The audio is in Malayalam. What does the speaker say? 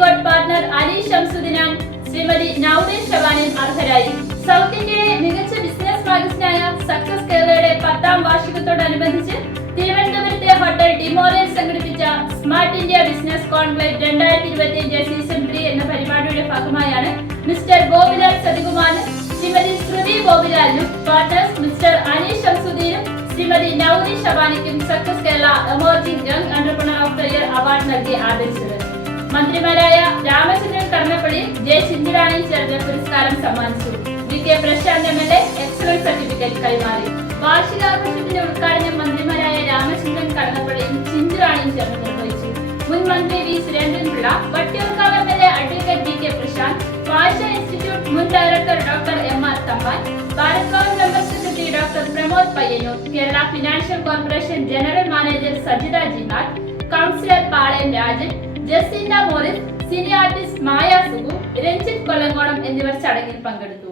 ഗോഡ് പാർട്ണർ അലി ഷംസുദ്ദീനും ശ്രീമതി നൗറി ഷവാനും അർഹരായി. സൗത്ത് ഇന്ത്യയിലെ മികച്ച ബിസിനസ് മാഗസിനായ സക്സസ് കേരളയുടെ 10ാം വാർഷികത്തോടനുബന്ധിച്ച് തിരുവനന്തപുരത്തെ ഹോട്ടൽ ഡിമോറിയൽ സംഘടിപ്പിച്ച smart India business conclave 2025 season 3 എന്ന പരിപാടിയുടെ ഭാഗമായാണ് മിസ്റ്റർ ഗോപിലാൽ സതികുമാറിനും ശ്രീമതി ശ്രുതി ഗോപിലാലിനും പാർട്ണേഴ്സ് മിസ്റ്റർ അലി ഷംസുദ്ദീനും ശ്രീമതി നൗറി ഷവാനിക്കും success Kerala emerging young entrepreneur of the year award നൽകി ആദരിച്ചത്. മന്ത്രിമാരായ രാമചന്ദ്രൻ കടന്നപ്പള്ളി, ജെ ചിഞ്ചുറാണി ചേർന്ന് പുരസ്കാരം സമ്മാനിച്ചു. VK Prasanth MLA excellence certificate കൈമാറി. വാർഷികാഘോഷത്തിന്റെ ഉദ്ഘാടനം മന്ത്രിമാരായ രാമചന്ദ്രൻ കടന്നപ്പള്ളിയും ചിഞ്ചുറാണിയും ചേർന്ന് നിർവഹിച്ചു. മുൻ മന്ത്രി V Surendran Pillai, Vattiyoorkavu MLA advocate VK Prashant, fashion institute മുൻ director doctor MR Thampan, Bharat Bhavan member secretary doctor Pramod Payyanur, Kerala financial corporation general manager Sajitha Jihad, councillor Palayam Rajan, Jacinta Morris, cine artist Maya Sugu, Ranjith Kollankonam എന്നിവർ ചടങ്ങിൽ പങ്കെടുത്തു.